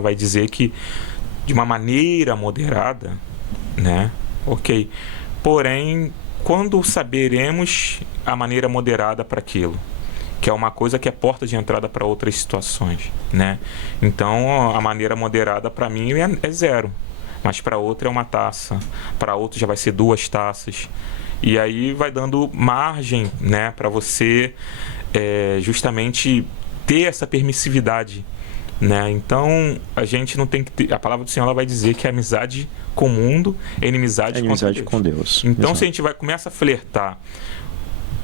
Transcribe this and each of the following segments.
ela vai dizer que de uma maneira moderada, né? Ok. Porém, quando saberemos a maneira moderada para aquilo? Que é uma coisa que é porta de entrada para outras situações, né? Então, a maneira moderada para mim é 0, mas para outra é 1 taça, para outro já vai ser 2 taças. E aí vai dando margem, né, para você justamente ter essa permissividade, né? Então, a gente não tem que ter... A palavra do Senhor ela vai dizer que a amizade com o mundo é inimizade com Deus. Então, Exato. se a gente começa a flertar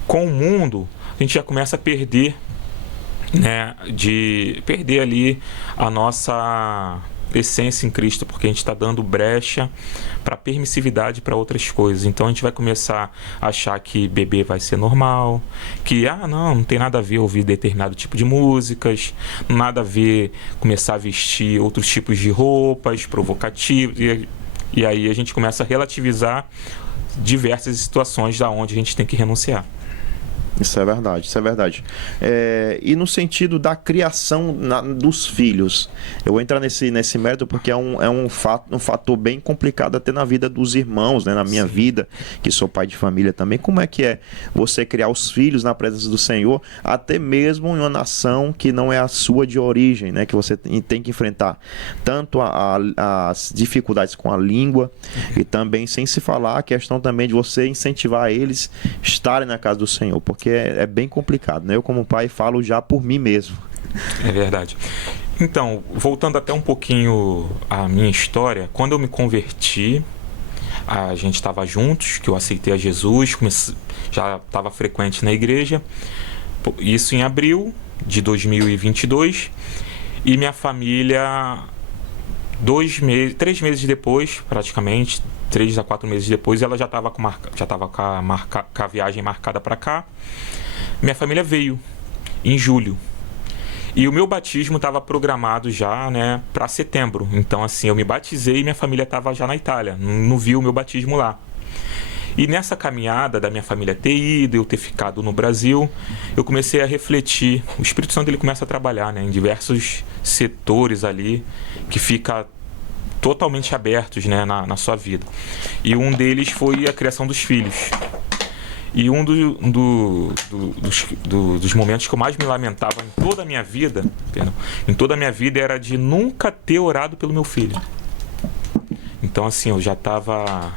com o mundo, a gente já começa a perder, né, de perder ali a nossa essência em Cristo, porque a gente está dando brecha para permissividade para outras coisas. Então a gente vai começar a achar que beber vai ser normal, que não tem nada a ver ouvir determinado tipo de músicas, nada a ver começar a vestir outros tipos de roupas provocativas, e aí a gente começa a relativizar diversas situações da onde a gente tem que renunciar. Isso é verdade, isso é verdade. E no sentido da criação dos filhos, eu vou entrar nesse mérito porque é um fator bem complicado até na vida dos irmãos, né? Na minha vida, que sou pai de família também. Como é que é você criar os filhos na presença do Senhor, até mesmo em uma nação que não é a sua de origem, né? Que você tem que enfrentar tanto as dificuldades com a língua e também, sem se falar, a questão também de você incentivar eles a estarem na casa do Senhor, porque é bem complicado, né? Eu, como pai, falo já por mim mesmo. É verdade. Então, voltando até um pouquinho à minha história, quando eu me converti, a gente estava juntos, que eu aceitei a Jesus, já estava frequente na igreja, isso em abril de 2022, e minha família, 3 meses depois, praticamente, 3 a 4 meses depois, ela já estava com a viagem marcada para cá. Minha família veio em julho. E o meu batismo estava programado já, né, para setembro. Então, assim, eu me batizei e minha família estava já na Itália. Não viu o meu batismo lá. E nessa caminhada da minha família ter ido, eu ter ficado no Brasil, eu comecei a refletir. O Espírito Santo ele começa a trabalhar, né, em diversos setores ali que fica totalmente abertos, né, na sua vida. E um deles foi a criação dos filhos. E um dos momentos que eu mais me lamentava em toda a minha vida, era de nunca ter orado pelo meu filho. Então, assim, eu já estava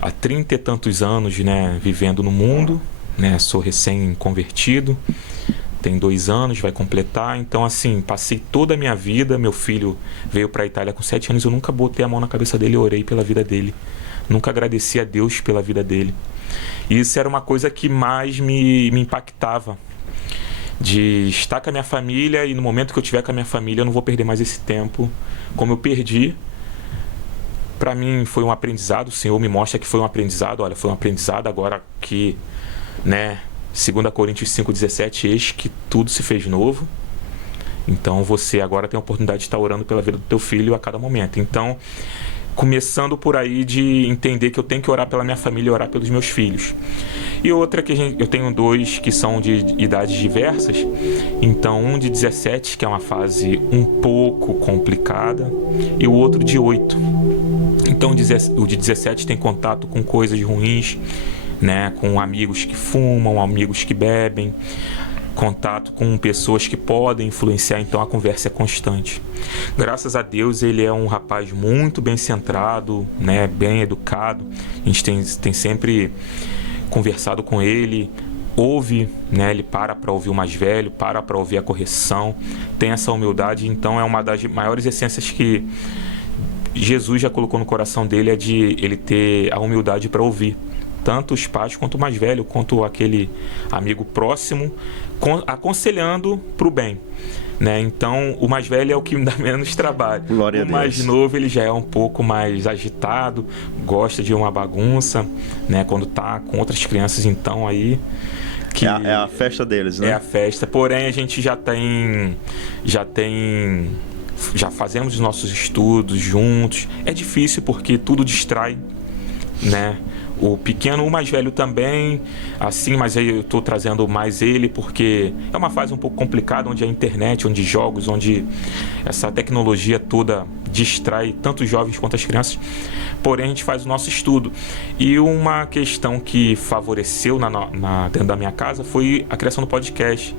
há 30 e tantos anos, né, vivendo no mundo, né, sou recém-convertido, tem 2 anos, vai completar. Então, assim, passei toda a minha vida. Meu filho veio para a Itália com 7 anos. Eu nunca botei a mão na cabeça dele e orei pela vida dele. Nunca agradeci a Deus pela vida dele. E isso era uma coisa que mais me impactava. De estar com a minha família e no momento que eu estiver com a minha família, eu não vou perder mais esse tempo como eu perdi. Para mim foi um aprendizado. O Senhor me mostra que foi um aprendizado. Olha, foi um aprendizado agora que, né... 2 Coríntios 5,17, eis que tudo se fez novo. Então você agora tem a oportunidade de estar orando pela vida do teu filho a cada momento. Então, começando por aí de entender que eu tenho que orar pela minha família e orar pelos meus filhos. E outra que eu tenho 2 que são de idades diversas. Então, um de 17, que é uma fase um pouco complicada, e o outro de 8. Então, o de 17 tem contato com coisas ruins, né, com amigos que fumam, amigos que bebem, contato com pessoas que podem influenciar, então a conversa é constante. Graças a Deus ele é um rapaz muito bem centrado, né, bem educado. A gente tem sempre conversado com ele, ouve, né, ele para ouvir o mais velho, para ouvir a correção, tem essa humildade. Então é uma das maiores essências que Jesus já colocou no coração dele, é de ele ter a humildade para ouvir tanto os pais quanto o mais velho, quanto aquele amigo próximo, aconselhando para o bem, né? Então o mais velho é o que me dá menos trabalho. Glória a Deus. O mais novo ele já é um pouco mais agitado, gosta de uma bagunça, né? Quando tá com outras crianças, então aí que é a festa deles, né? É a festa. Porém a gente já fazemos os nossos estudos juntos. É difícil porque tudo distrai, né? O pequeno, o mais velho também, assim, mas aí eu estou trazendo mais ele porque é uma fase um pouco complicada, onde a internet, onde jogos, onde essa tecnologia toda distrai tanto os jovens quanto as crianças. Porém, a gente faz o nosso estudo. E uma questão que favoreceu dentro da minha casa foi a criação do podcast.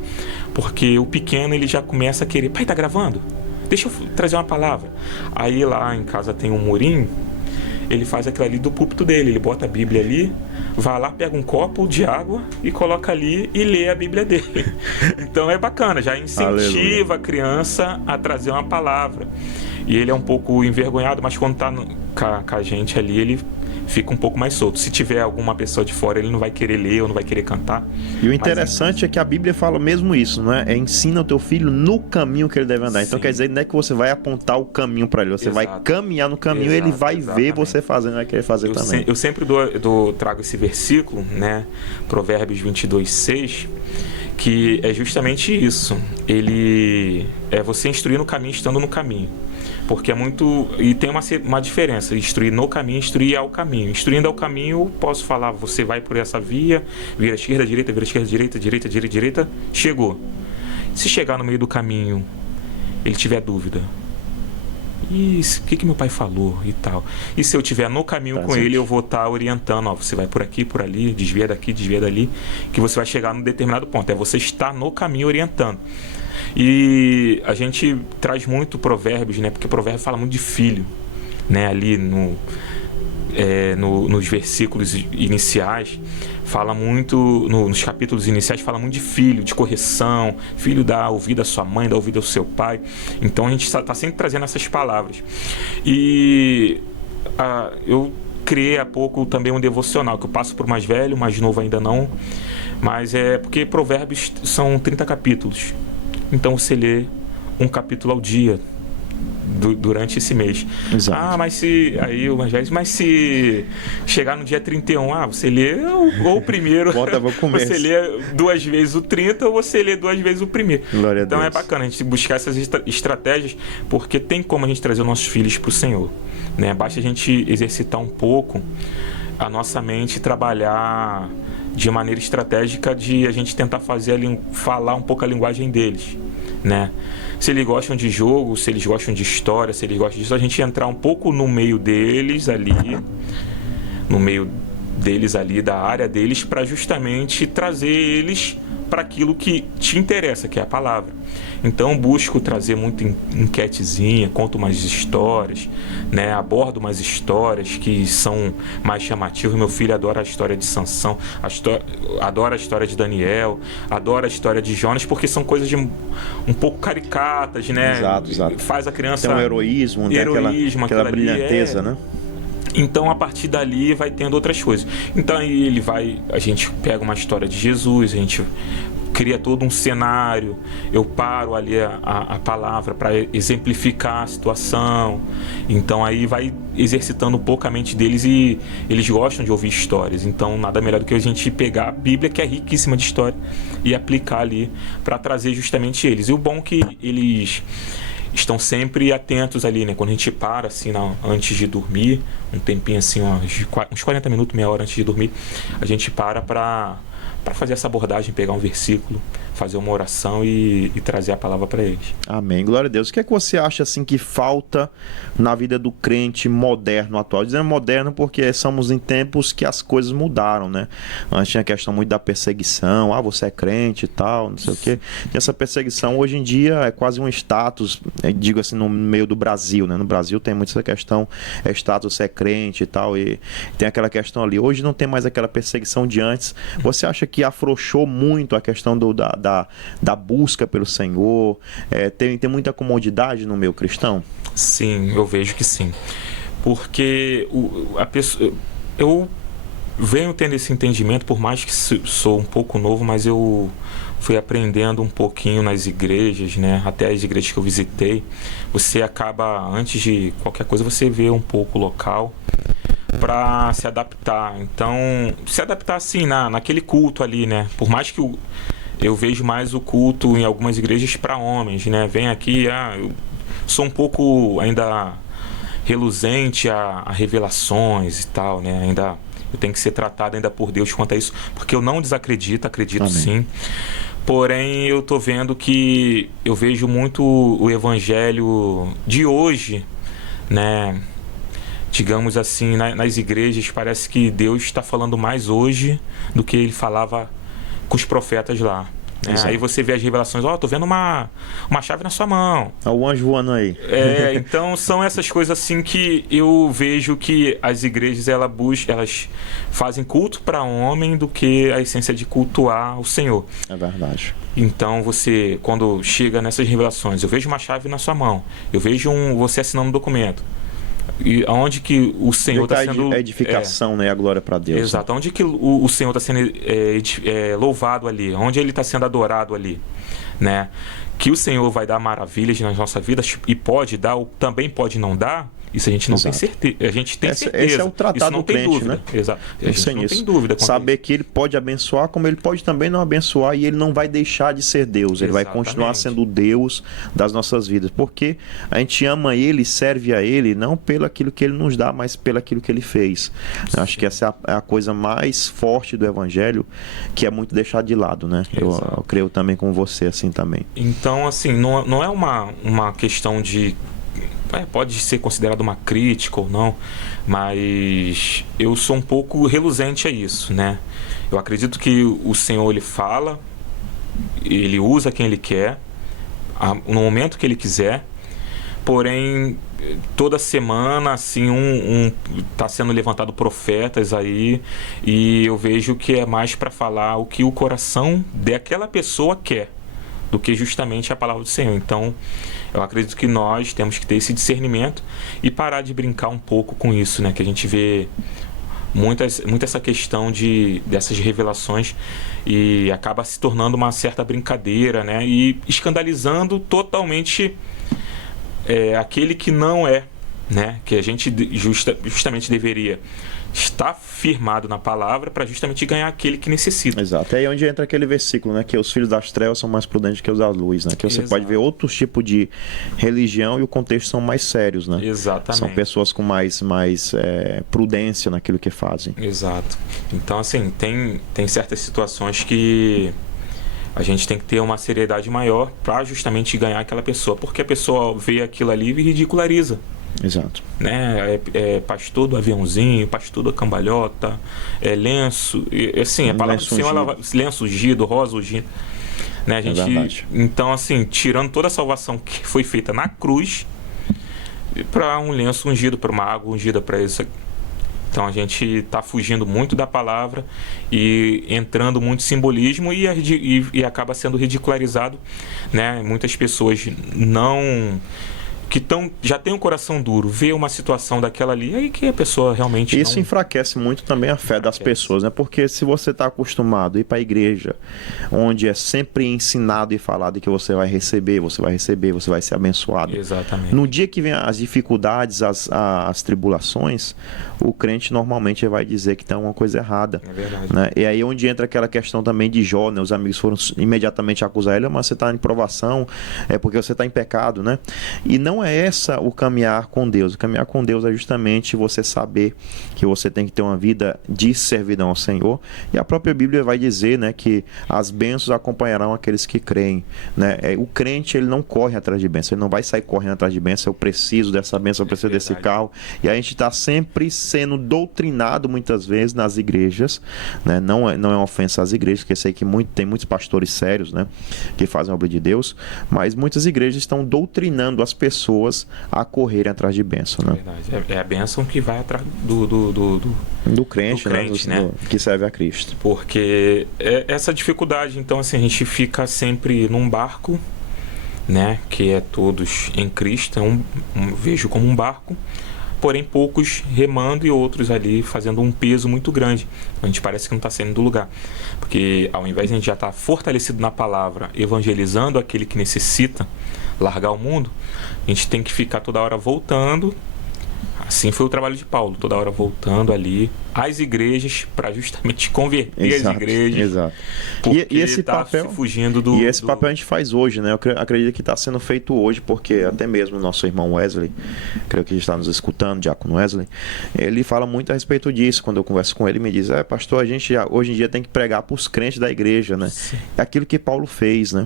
Porque o pequeno, ele já começa a querer: pai, tá gravando? Deixa eu trazer uma palavra. Aí lá em casa tem um murinho, ele faz aquilo ali do púlpito dele, ele bota a Bíblia ali, vai lá, pega um copo de água e coloca ali e lê a Bíblia dele. Então é bacana, já incentiva a criança a trazer uma palavra. E ele é um pouco envergonhado, mas quando tá com a gente ali, ele fica um pouco mais solto. Se tiver alguma pessoa de fora, ele não vai querer ler ou não vai querer cantar. E o interessante é que a Bíblia fala mesmo isso, não é? Ensina o teu filho no caminho que ele deve andar. Então quer dizer, não é que você vai apontar o caminho para ele, você vai caminhar no caminho, ele vai ver você fazendo, vai querer fazer também. Eu sempre trago esse versículo, né? Provérbios 22:6, que é justamente isso. Ele é você instruir no caminho estando no caminho. Porque é muito... E tem uma diferença: instruir no caminho, instruir ao caminho. Instruindo ao caminho, posso falar: você vai por essa via, vira esquerda, direita, vira esquerda, direita, direita, direita, direita, chegou. Se chegar no meio do caminho, ele tiver dúvida: o que meu pai falou e tal. E se eu estiver no caminho com ele, eu vou estar orientando: ó, você vai por aqui, por ali, desvia daqui, desvia dali, que você vai chegar num determinado ponto. É você estar no caminho orientando. E a gente traz muito provérbios, né? Porque o provérbio fala muito de filho, né? Ali nos versículos iniciais, fala muito, nos capítulos iniciais, fala muito de filho, de correção. Filho, dá ouvido à sua mãe, dá ouvido ao seu pai. Então a gente está sempre trazendo essas palavras. E eu criei há pouco também um devocional, que eu passo para o mais velho, o mais novo ainda não. Mas é porque provérbios são 30 capítulos. Então você lê um capítulo ao dia durante esse mês. Exato. Mas se chegar no dia 31, você lê ou o primeiro, você lê 2 vezes o 30 ou você lê 2 vezes o primeiro. Glória então a Deus. É bacana a gente buscar essas estratégias, porque tem como a gente trazer os nossos filhos para o Senhor, né? Basta a gente exercitar um pouco a nossa mente, trabalhar de maneira estratégica, de a gente tentar falar um pouco a linguagem deles, né? Se eles gostam de jogo, se eles gostam de história, se eles gostam disso, a gente entrar um pouco no meio deles ali, da área deles, para justamente trazer eles para aquilo que te interessa, que é a palavra. Então busco trazer muito enquetezinha, conto umas histórias, né? Abordo umas histórias que são mais chamativas. Meu filho adora a história de Sansão, adora a história de Daniel, adora a história de Jonas, porque são coisas um pouco caricatas, né? Exato. Faz a criança... Tem um heroísmo, aquela brilhanteza, né? Então, a partir dali, vai tendo outras coisas. Então, aí a gente pega uma história de Jesus, a gente cria todo um cenário, eu paro ali a palavra para exemplificar a situação. Então, aí vai exercitando um pouco a mente deles, e eles gostam de ouvir histórias. Então, nada melhor do que a gente pegar a Bíblia, que é riquíssima de história, e aplicar ali para trazer justamente eles. E o bom é que eles estão sempre atentos ali, né? Quando a gente para, assim, antes de dormir, um tempinho assim, uns 40 minutos, meia hora antes de dormir, a gente para fazer essa abordagem, pegar um versículo, fazer uma oração e trazer a palavra para eles. Amém, glória a Deus. O que é que você acha assim que falta na vida do crente moderno atual? Dizendo moderno porque somos em tempos que as coisas mudaram, né? Antes tinha a questão muito da perseguição, você é crente e tal, não sei o quê. E essa perseguição hoje em dia é quase um status, digo assim, no meio do Brasil, né? No Brasil tem muito essa questão, status, é crente e tal, e tem aquela questão ali. Hoje não tem mais aquela perseguição de antes. Você acha que afrouxou muito a questão da busca pelo Senhor? Tem muita comodidade no meio cristão? Sim, eu vejo que sim. Porque eu venho tendo esse entendimento, por mais que sou um pouco novo, mas eu fui aprendendo um pouquinho nas igrejas, né? Até as igrejas que eu visitei. Você acaba, antes de qualquer coisa, você vê um pouco o local para se adaptar. Então, se adaptar assim naquele culto ali, né? Por mais que eu vejo mais o culto em algumas igrejas para homens, né? Vem aqui, eu sou um pouco ainda reluzente a revelações e tal, né? Ainda Eu tenho que ser tratado ainda por Deus quanto a isso, porque eu não desacredito, acredito Amém. sim. Porém, eu tô vendo que eu vejo muito o evangelho de hoje, né? Digamos assim, nas igrejas, parece que Deus está falando mais hoje do que ele falava com os profetas lá. Aí você vê as revelações, tô vendo uma chave na sua mão. Olha o anjo voando aí. Então são essas coisas assim que eu vejo que as igrejas elas fazem culto para homem do que a essência de cultuar o Senhor. É verdade. Então você, quando chega nessas revelações, eu vejo uma chave na sua mão, eu vejo você assinando um documento. E aonde que o Senhor está sendo... A edificação, né? A glória para Deus. Exato. Né? Onde que o Senhor está sendo louvado ali? Onde Ele está sendo adorado ali? Né? Que o Senhor vai dar maravilhas nas nossas vidas e pode dar, ou também pode não dar. Isso a gente não tem certeza. A gente tem certeza. Esse é o tratado do crente, dúvida. né? Exato. A gente não tem dúvida. Saber que ele pode abençoar, como ele pode também não abençoar, e ele não vai deixar de ser Deus. Ele vai continuar sendo o Deus das nossas vidas. Porque a gente ama ele, serve a ele, não pelo aquilo que ele nos dá, mas pelo aquilo que ele fez. Eu acho que essa é a coisa mais forte do evangelho, que é muito deixado de lado, né? Eu creio também com você, assim também. Então, assim, não é uma questão de... pode ser considerado uma crítica ou não, mas eu sou um pouco reluzente a isso, né? Eu acredito que o Senhor, ele fala, ele usa quem ele quer, no momento que ele quiser, porém, toda semana, assim, tá sendo levantado profetas aí, e eu vejo que é mais para falar o que o coração daquela pessoa quer, do que justamente a palavra do Senhor. Então, eu acredito que nós temos que ter esse discernimento e parar de brincar um pouco com isso, né? Que a gente vê muito essa questão dessas revelações e acaba se tornando uma certa brincadeira, né? E escandalizando totalmente aquele que não é, né? Que a gente justamente deveria estar firmado na palavra para justamente ganhar aquele que necessita. Exato. É aí onde entra aquele versículo, né? Que os filhos das trevas são mais prudentes que os da luz, né? Que você pode ver outros tipos de religião e o contexto são mais sérios, né? Exatamente. São pessoas com mais prudência naquilo que fazem. Exato. Então, assim, tem certas situações que a gente tem que ter uma seriedade maior para justamente ganhar aquela pessoa, porque a pessoa vê aquilo ali e ridiculariza. Exato. Né? Pastor do aviãozinho, pastor da cambalhota, lenço, assim, a palavra do Senhor, lenço ungido, rosa ungido. Né? A gente, então, assim, tirando toda a salvação que foi feita na cruz para um lenço ungido, para uma água ungida, para isso. Então a gente está fugindo muito da palavra e entrando muito em simbolismo e acaba sendo ridicularizado, né? Muitas pessoas já tem um coração duro, vê uma situação daquela ali, aí que a pessoa realmente Isso enfraquece muito também a fé das pessoas, né? Porque se você está acostumado a ir para a igreja, onde é sempre ensinado e falado que você vai receber, você vai ser abençoado. Exatamente. No dia que vem as dificuldades, as tribulações, o crente normalmente vai dizer que tem uma coisa errada. É verdade. Né? E aí onde entra aquela questão também de Jó, né? Os amigos foram imediatamente acusar ele, mas você está em provação, é porque você está em pecado, né? E não é essa o caminhar com Deus. O caminhar com Deus é justamente você saber que você tem que ter uma vida de servidão ao Senhor. E a própria Bíblia vai dizer, né, que as bênçãos acompanharão aqueles que creem. Né? O crente, ele não corre atrás de bênção. Ele não vai sair correndo atrás de bênção. Eu preciso dessa bênção, eu preciso desse carro. E a gente está sempre sendo doutrinado muitas vezes nas igrejas. Né? Não é uma ofensa às igrejas, porque eu sei que tem muitos pastores sérios, né, que fazem a obra de Deus. Mas muitas igrejas estão doutrinando as pessoas a correrem atrás de bênção, né? É a bênção que vai atrás do crente, né? Que serve a Cristo. Porque essa dificuldade, então, assim, a gente fica sempre num barco, né? Que é todos em Cristo, vejo como um barco, porém poucos remando e outros ali fazendo um peso muito grande. A gente parece que não está saindo do lugar. Porque ao invés de a gente já estar fortalecido na palavra, evangelizando aquele que necessita largar o mundo, a gente tem que ficar toda hora voltando, Assim foi o trabalho de Paulo, toda hora voltando ali às igrejas para justamente converter Exato, as igrejas. Exato. Porque E esse tá papel, se fugindo do... e esse papel a gente faz hoje, né? Eu acredito que está sendo feito hoje, porque até mesmo o nosso irmão Wesley, creio que ele está nos escutando, Diácono Wesley, ele fala muito a respeito disso. Quando eu converso com ele, ele me diz, pastor, a gente hoje em dia tem que pregar para os crentes da igreja, né? Sim. É aquilo que Paulo fez, né?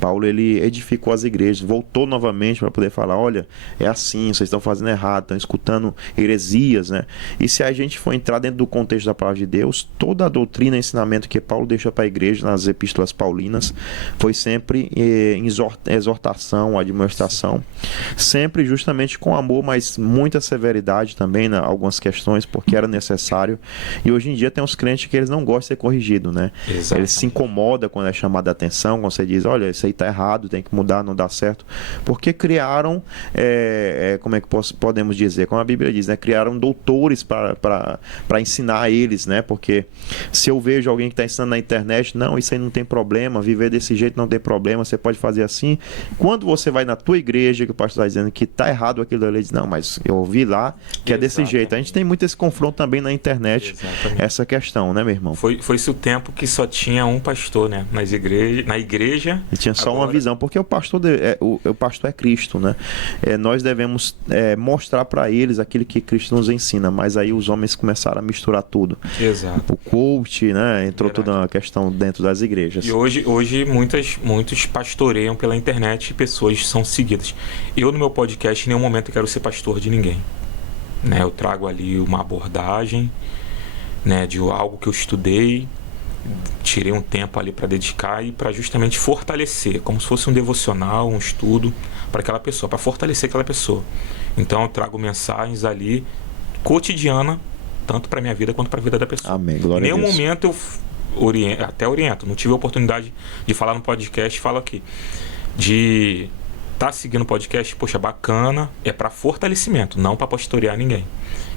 Paulo, ele edificou as igrejas, voltou novamente para poder falar, olha, é assim, vocês estão fazendo errado, estão escutando heresias, né? E se a gente for entrar dentro do contexto da palavra de Deus, toda a doutrina e ensinamento que Paulo deixou para a igreja nas epístolas paulinas foi sempre exortação, admoestação, sempre justamente com amor, mas muita severidade também, né? Algumas questões, porque era necessário. E hoje em dia tem uns crentes que eles não gostam de ser corrigido, né? Exatamente. Eles se incomodam quando é chamada a atenção, quando você diz, olha, isso aí tá errado, tem que mudar, não dá certo, porque criaram, como é que podemos dizer, como a Bíblia diz, né? Criaram doutores para ensinar eles, né? Porque se eu vejo alguém que está ensinando na internet, não, isso aí não tem problema, viver desse jeito não tem problema, você pode fazer assim. Quando você vai na tua igreja, que o pastor está dizendo que tá errado aquilo ali, ele diz, não, mas eu ouvi lá que é desse jeito. A gente tem muito esse confronto também na internet, essa questão, né, meu irmão? Foi esse o tempo que só tinha um pastor, né? Na igreja. E tinha só uma visão, porque o pastor o pastor é Cristo, né? Nós devemos mostrar para eles aquilo que Cristo nos ensina, mas aí os homens começaram a misturar tudo. Exato. O coach, né? Entrou toda uma questão dentro das igrejas. E hoje muitos pastoreiam pela internet e pessoas são seguidas. Eu, no meu podcast, em nenhum momento quero ser pastor de ninguém. Né? Eu trago ali uma abordagem, né, de algo que eu estudei, tirei um tempo ali para dedicar e para justamente fortalecer, como se fosse um devocional, um estudo para aquela pessoa, para fortalecer aquela pessoa. Então eu trago mensagens ali cotidiana, tanto para minha vida quanto para a vida da pessoa. Amém, glória a Deus. Em nenhum momento eu até oriento, não tive a oportunidade de falar no podcast, falo aqui, de estar seguindo o podcast, poxa, bacana, é para fortalecimento, não para pastorear ninguém.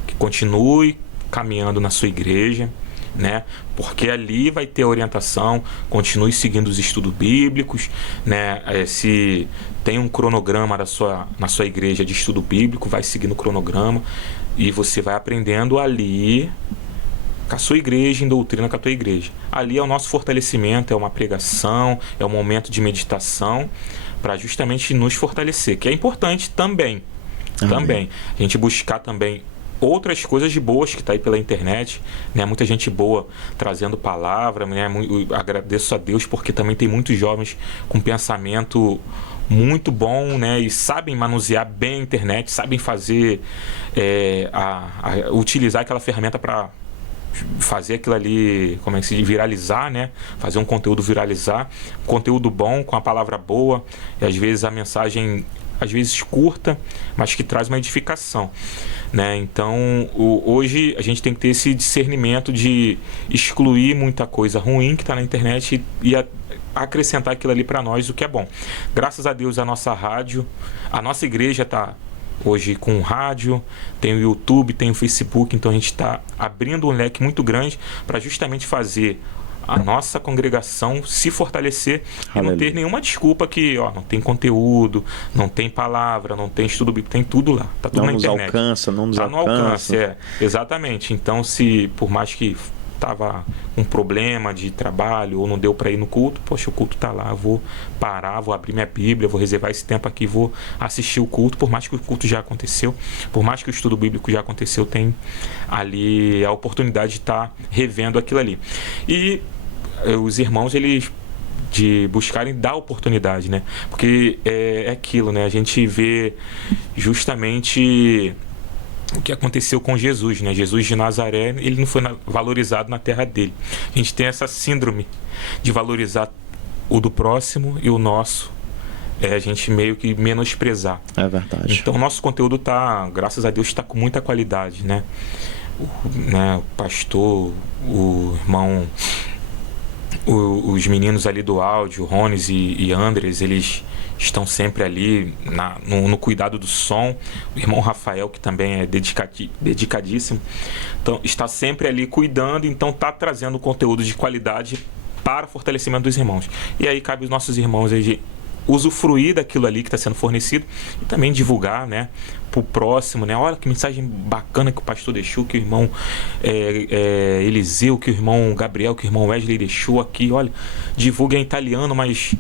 Que continue caminhando na sua igreja, né? Porque ali vai ter orientação, continue seguindo os estudos bíblicos, né? Se tem um cronograma na sua igreja de estudo bíblico, vai seguindo o cronograma e você vai aprendendo ali com a sua igreja, em doutrina com a tua igreja. Ali é o nosso fortalecimento, é uma pregação, é um momento de meditação para justamente nos fortalecer, que é importante também. Também. A gente buscar também outras coisas boas que está aí pela internet, né? Muita gente boa trazendo palavra, né? Agradeço a Deus porque também tem muitos jovens com pensamento muito bom, né? E sabem manusear bem a internet, sabem fazer, utilizar aquela ferramenta para fazer aquilo ali, como é que se diz, viralizar, né? Fazer um conteúdo viralizar, conteúdo bom, com a palavra boa, e às vezes a mensagem, às vezes curta, mas que traz uma edificação, né? Então, hoje a gente tem que ter esse discernimento de excluir muita coisa ruim que está na internet e acrescentar aquilo ali para nós, o que é bom. Graças a Deus, a nossa rádio, a nossa igreja está hoje com rádio, tem o YouTube, tem o Facebook, então a gente está abrindo um leque muito grande para justamente fazer a nossa congregação se fortalecer e não ter nenhuma desculpa que não tem conteúdo, não tem palavra, não tem estudo bíblico, tem tudo lá, tá tudo na internet. Não nos alcança. Tá no alcance, exatamente. Então, se por mais que tava com um problema de trabalho ou não deu para ir no culto, poxa, o culto tá lá, eu vou parar, vou abrir minha Bíblia, vou reservar esse tempo aqui, vou assistir o culto, por mais que o culto já aconteceu, por mais que o estudo bíblico já aconteceu, tem ali a oportunidade de estar revendo aquilo ali. E os irmãos, eles de buscarem dar oportunidade, né? Porque é aquilo, né? A gente vê justamente o que aconteceu com Jesus, né? Jesus de Nazaré, ele não foi valorizado na terra dele. A gente tem essa síndrome de valorizar o do próximo e o nosso, a gente meio que menosprezar. É verdade. Então, o nosso conteúdo tá, graças a Deus, está com muita qualidade, né? O pastor, o irmão, os meninos ali do áudio, Rones e Andres, eles estão sempre ali no cuidado do som. O irmão Rafael, que também é dedicadíssimo, então está sempre ali cuidando, então está trazendo conteúdo de qualidade para o fortalecimento dos irmãos. E aí cabe os nossos irmãos aí usufruir daquilo ali que está sendo fornecido e também divulgar, né, para o próximo, né? Olha que mensagem bacana que o pastor deixou, que o irmão Eliseu, que o irmão Gabriel, que o irmão Wesley deixou aqui. Olha, divulga em italiano, mas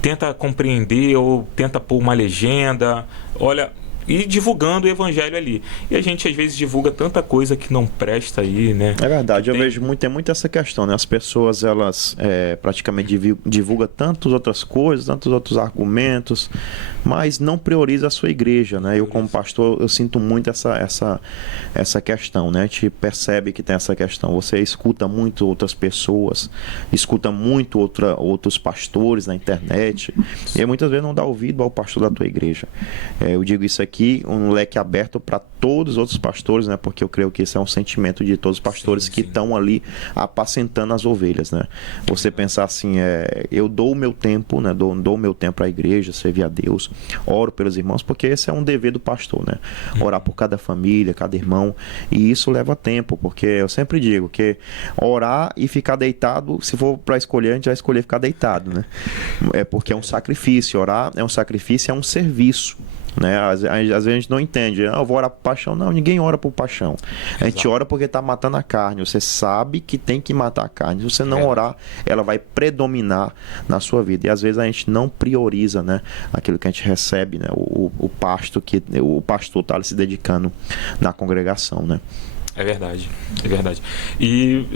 tenta compreender ou tenta pôr uma legenda. Olha, e divulgando o evangelho ali. E a gente às vezes divulga tanta coisa que não presta aí, né? É verdade, eu vejo muito, tem muito essa questão, né? As pessoas, elas praticamente divulgam tantas outras coisas, tantos outros argumentos, mas não prioriza a sua igreja, né? Eu, como pastor, eu sinto muito essa questão, né? A gente percebe que tem essa questão. Você escuta muito outras pessoas, escuta muito outros pastores na internet, e aí, muitas vezes não dá ouvido ao pastor da tua igreja. Eu digo isso aqui, um leque aberto para todos os outros pastores, né? Porque eu creio que esse é um sentimento de todos os pastores que estão ali apacentando as ovelhas, né? Você pensar assim, eu dou o meu tempo, né? Dou o meu tempo para a igreja, servir a Deus, oro pelos irmãos, porque esse é um dever do pastor, né? Orar por cada família, cada irmão, e isso leva tempo, porque eu sempre digo que orar e ficar deitado, se for para escolher, a gente vai escolher ficar deitado, né? É porque é um sacrifício, orar é um sacrifício, é um serviço, né? Às vezes a gente não entende, eu vou orar por paixão. Não, ninguém ora por paixão. A gente ora porque está matando a carne. Você sabe que tem que matar a carne. Se você não orar, ela vai predominar na sua vida. E às vezes a gente não prioriza, né, aquilo que a gente recebe, né, o pasto que o pastor está se dedicando na congregação, né? É verdade, é verdade. E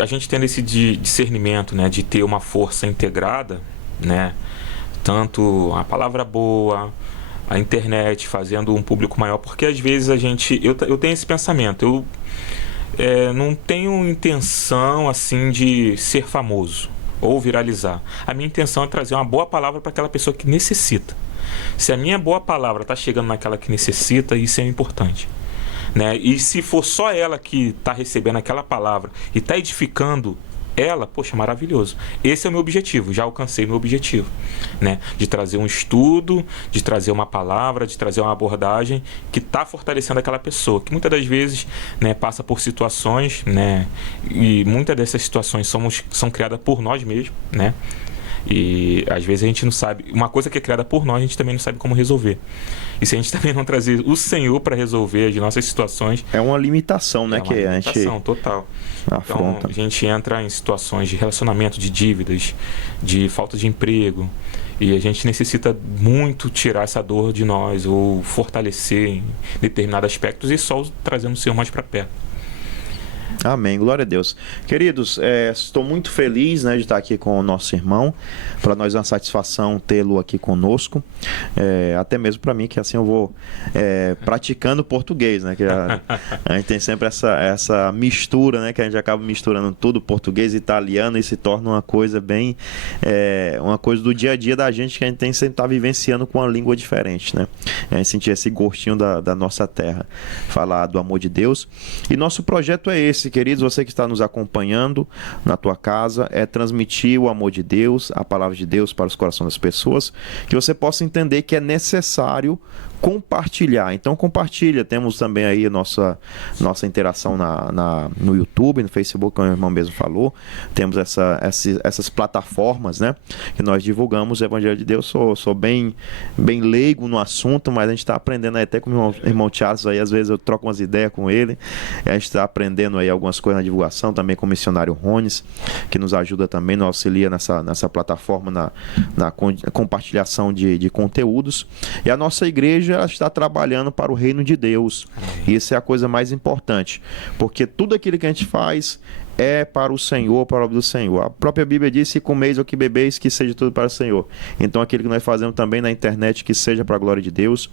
a gente tendo esse discernimento, né, de ter uma força integrada, né, tanto a palavra boa, a internet, fazendo um público maior, porque às vezes eu tenho esse pensamento, eu não tenho intenção assim de ser famoso ou viralizar. A minha intenção é trazer uma boa palavra para aquela pessoa que necessita. Se a minha boa palavra está chegando naquela que necessita, isso é importante, né? E se for só ela que está recebendo aquela palavra e está edificando ela, poxa, maravilhoso. Esse é o meu objetivo, já alcancei meu objetivo, né? De trazer um estudo, de trazer uma palavra, de trazer uma abordagem que está fortalecendo aquela pessoa, que muitas das vezes, né, passa por situações, né? E muitas dessas situações são criadas por nós mesmos, né? E às vezes a gente não sabe, uma coisa que é criada por nós, a gente também não sabe como resolver. E se a gente também não trazer o Senhor para resolver as nossas situações, é uma limitação, né? É uma limitação total. Então a gente entra em situações de relacionamento, de dívidas, de falta de emprego, e a gente necessita muito tirar essa dor de nós ou fortalecer em determinados aspectos, e só trazendo o Senhor mais para perto. Amém, glória a Deus. Queridos, estou muito feliz, né, de estar aqui com o nosso irmão. Para nós é uma satisfação tê-lo aqui conosco, até mesmo para mim, que assim eu vou praticando português, né, que a gente tem sempre essa mistura, né, que a gente acaba misturando tudo, português e italiano, e se torna uma coisa bem, uma coisa do dia a dia da gente, que a gente tem que sempre estar vivenciando com uma língua diferente, né, a gente sentir esse gostinho da nossa terra, falar do amor de Deus. E nosso projeto é esse, queridos, você que está nos acompanhando na tua casa, é transmitir o amor de Deus, a palavra de Deus para os corações das pessoas, que você possa entender que é necessário compartilhar. Então compartilha. Temos também aí a nossa interação no YouTube, no Facebook, como o irmão mesmo falou. Temos essas plataformas, né, que nós divulgamos o Evangelho de Deus. Sou bem leigo no assunto, mas a gente está aprendendo aí, até com o irmão Charles aí, às vezes eu troco umas ideias com ele. A gente está aprendendo aí algumas coisas na divulgação, também com o missionário Rones, que nos ajuda também, nos auxilia nessa plataforma, na compartilhação de conteúdos. E a nossa igreja, ela está trabalhando para o reino de Deus. E isso é a coisa mais importante, porque tudo aquilo que a gente faz é para o Senhor, para a obra do Senhor. A própria Bíblia diz: se comeis ou que bebeis, que seja tudo para o Senhor. Então aquilo que nós fazemos também na internet, que seja para a glória de Deus,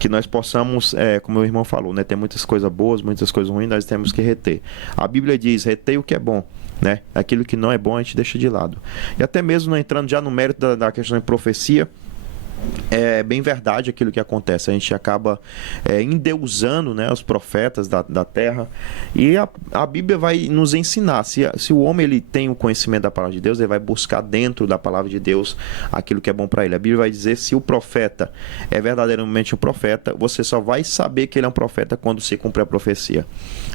que nós possamos, como o irmão falou, né, tem muitas coisas boas, muitas coisas ruins, nós temos que reter. A Bíblia diz: retei o que é bom, né? Aquilo que não é bom a gente deixa de lado. E até mesmo, não entrando já no mérito da questão de profecia, é bem verdade aquilo que acontece. A gente acaba endeusando, né, os profetas da terra. E a Bíblia vai nos ensinar. Se o homem ele tem o conhecimento da palavra de Deus, ele vai buscar dentro da palavra de Deus aquilo que é bom para ele. A Bíblia vai dizer se o profeta é verdadeiramente um profeta, você só vai saber que ele é um profeta quando se cumpre a profecia.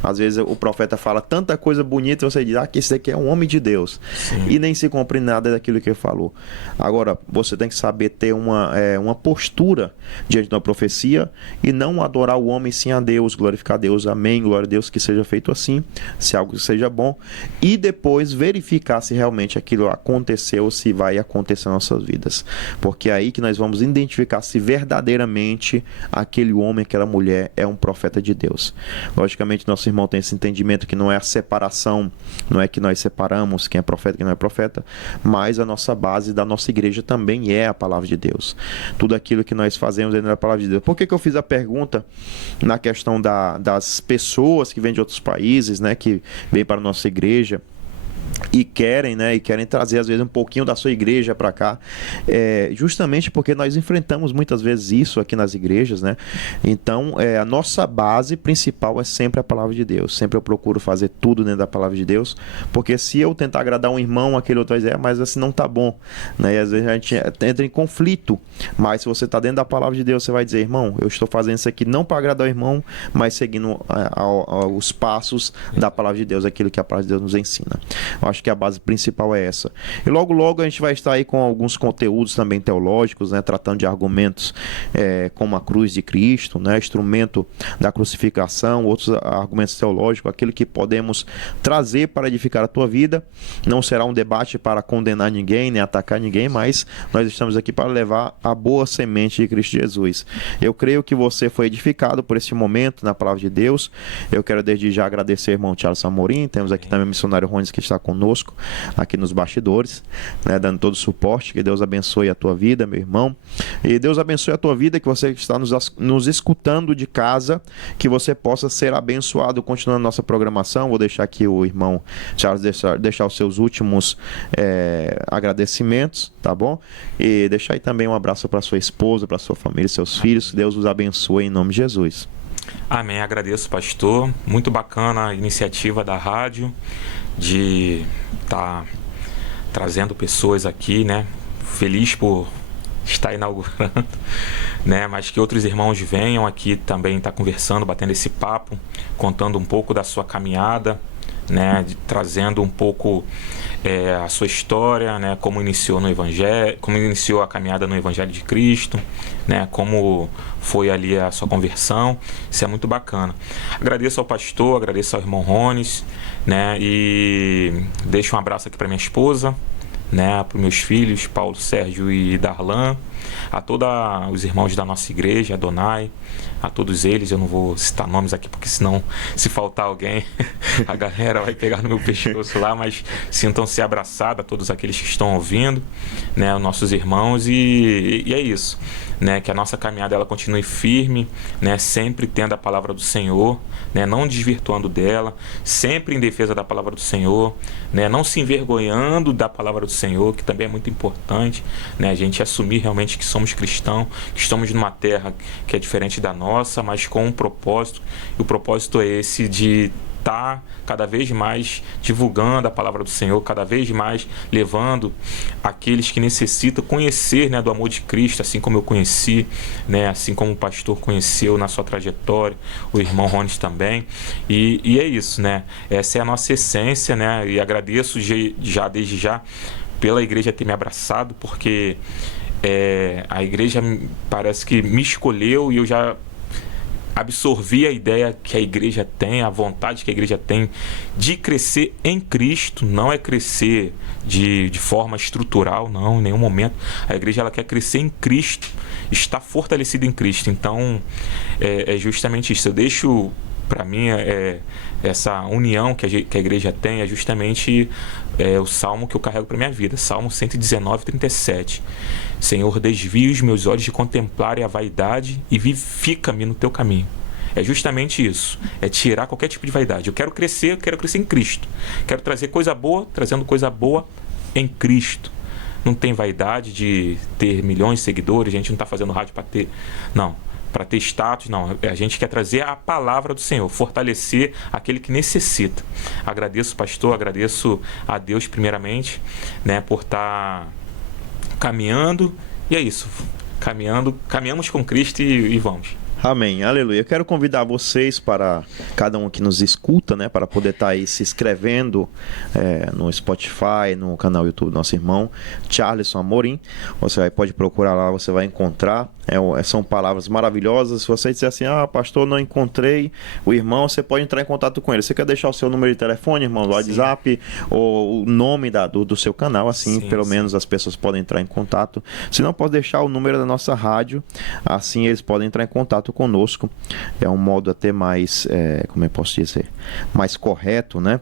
Às vezes o profeta fala tanta coisa bonita e você diz que esse daqui é um homem de Deus. Sim. E nem se cumpre nada daquilo que ele falou. Agora, você tem que saber ter uma postura diante da profecia e não adorar o homem sim a Deus, glorificar a Deus, amém, glória a Deus, que seja feito assim, se algo seja bom, e depois verificar se realmente aquilo aconteceu, se vai acontecer nas nossas vidas, porque é aí que nós vamos identificar se verdadeiramente aquele homem, aquela mulher é um profeta de Deus. Logicamente nosso irmão tem esse entendimento que não é a separação, não é que nós separamos quem é profeta e quem não é profeta, mas a nossa base da nossa igreja também é a palavra de Deus. Tudo aquilo que nós fazemos dentro da palavra de Deus. Por que eu fiz a pergunta na questão das pessoas que vêm de outros países, né, que vêm para a nossa igreja e querem trazer às vezes um pouquinho da sua igreja para cá, justamente porque nós enfrentamos muitas vezes isso aqui nas igrejas, né? Então a nossa base principal é sempre a palavra de Deus. Sempre eu procuro fazer tudo dentro da palavra de Deus, porque se eu tentar agradar um irmão, aquele outro vai dizer, mas assim não tá bom, né? E às vezes a gente entra em conflito, mas se você está dentro da palavra de Deus, você vai dizer, irmão, eu estou fazendo isso aqui não para agradar o irmão, mas seguindo os passos da palavra de Deus, aquilo que a palavra de Deus nos ensina. Eu acho que a base principal é essa. E logo logo a gente vai estar aí com alguns conteúdos também teológicos, né, tratando de argumentos como a cruz de Cristo, né, instrumento da crucificação, outros argumentos teológicos, aquilo que podemos trazer para edificar a tua vida. Não será um debate para condenar ninguém, nem atacar ninguém, mas nós estamos aqui para levar a boa semente de Cristo Jesus. Eu creio que você foi edificado por esse momento na palavra de Deus. Eu quero desde já agradecer ao irmão Charles Amorim. Temos aqui também o missionário Rones que está conosco aqui nos bastidores, né, dando todo o suporte. Que Deus abençoe a tua vida, meu irmão, e Deus abençoe a tua vida, que você que está nos escutando de casa, que você possa ser abençoado. Continuando a nossa programação, vou deixar aqui o irmão Charles deixar os seus últimos agradecimentos, tá bom? E deixar aí também um abraço para sua esposa, para sua família, seus filhos. Que Deus os abençoe em nome de Jesus. Amém, agradeço, pastor. Muito bacana a iniciativa da rádio de estar trazendo pessoas aqui, né? Feliz por estar inaugurando, né? Mas que outros irmãos venham aqui também estar conversando, batendo esse papo, contando um pouco da sua caminhada, né? Trazendo um pouco a sua história, né? Como iniciou no Evangelho, como iniciou a caminhada no Evangelho de Cristo, né? Como foi ali a sua conversão. Isso é muito bacana. Agradeço ao pastor, agradeço ao irmão Rones, né? E deixo um abraço aqui para minha esposa, né? Para os meus filhos, Paulo, Sérgio e Darlan, a todos os irmãos da nossa igreja, Adonai, a todos eles. Eu não vou citar nomes aqui, porque senão, se faltar alguém, a galera vai pegar no meu pescoço lá, mas sintam-se abraçados a todos aqueles que estão ouvindo, né, os nossos irmãos, e é isso, né, que a nossa caminhada ela continue firme, né, sempre tendo a palavra do Senhor, né, não desvirtuando dela, sempre em defesa da palavra do Senhor, né, não se envergonhando da palavra do Senhor, que também é muito importante, né, a gente assumir realmente que somos cristãos, que estamos numa terra que é diferente da nossa, mas com um propósito, e o propósito é esse de estar cada vez mais divulgando a palavra do Senhor, cada vez mais levando aqueles que necessitam conhecer, né, do amor de Cristo, assim como eu conheci, né, assim como o pastor conheceu na sua trajetória, o irmão Rones também, e é isso, né, essa é a nossa essência, né, e agradeço desde já pela igreja ter me abraçado, porque a igreja parece que me escolheu e eu já absorvi a ideia que a igreja tem, a vontade que a igreja tem de crescer em Cristo. Não é crescer de forma estrutural, não, em nenhum momento. A igreja ela quer crescer em Cristo, está fortalecida em Cristo. Então é justamente isso. Eu deixo para mim essa união que a igreja tem, é justamente o salmo que eu carrego para minha vida, Salmo 119, 37. Senhor, desvia os meus olhos de contemplarem a vaidade e vivifica-me no teu caminho. É justamente isso, é tirar qualquer tipo de vaidade. Eu quero crescer em Cristo. Quero trazer coisa boa, trazendo coisa boa em Cristo, não tem vaidade de ter milhões de seguidores, a gente não está fazendo rádio para ter, não, para ter status, não. A gente quer trazer a palavra do Senhor, fortalecer aquele que necessita. Agradeço, pastor, agradeço a Deus primeiramente, né, por estar caminhando, e é isso, caminhamos com Cristo e vamos. Amém, aleluia. Eu quero convidar vocês, para cada um que nos escuta, né, para poder estar aí se inscrevendo no Spotify, no canal YouTube do nosso irmão Charleson Amorim. Você pode procurar lá, você vai encontrar. São palavras maravilhosas. Se você disser assim, pastor, não encontrei o irmão, você pode entrar em contato com ele. Você quer deixar o seu número de telefone, irmão, do WhatsApp, ou o nome do seu canal, assim, pelo menos as pessoas podem entrar em contato. Se não, pode deixar o número da nossa rádio, assim eles podem entrar em contato conosco. É um modo até mais, como eu posso dizer, mais correto, né?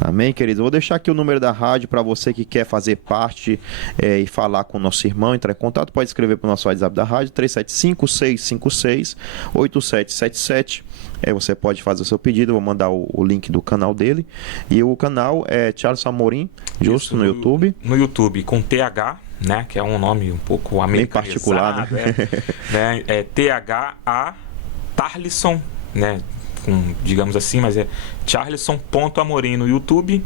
Amém, querido? Vou deixar aqui o número da rádio para você que quer fazer parte e falar com o nosso irmão, entrar em contato, pode escrever para o nosso WhatsApp da rádio, 375-656-8777. Você pode fazer o seu pedido, vou mandar o link do canal dele. E o canal é Charleson Amorim, justo, no YouTube. No YouTube, com TH, né? Que é um nome um pouco americanizado. Bem particular, né? É THA Charleson, né? Digamos assim, mas é Charleson.amorim no YouTube.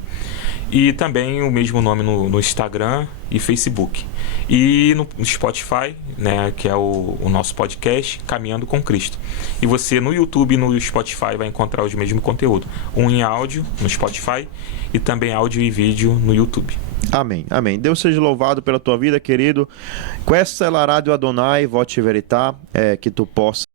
E também o mesmo nome no Instagram e Facebook. E no Spotify, né, que é o nosso podcast, Caminhando com Cristo. E você no YouTube e no Spotify vai encontrar os mesmos conteúdos. Um em áudio no Spotify e também áudio e vídeo no YouTube. Amém, amém. Deus seja louvado pela tua vida, querido. Questa é la radio Adonai, voce verità, que tu possa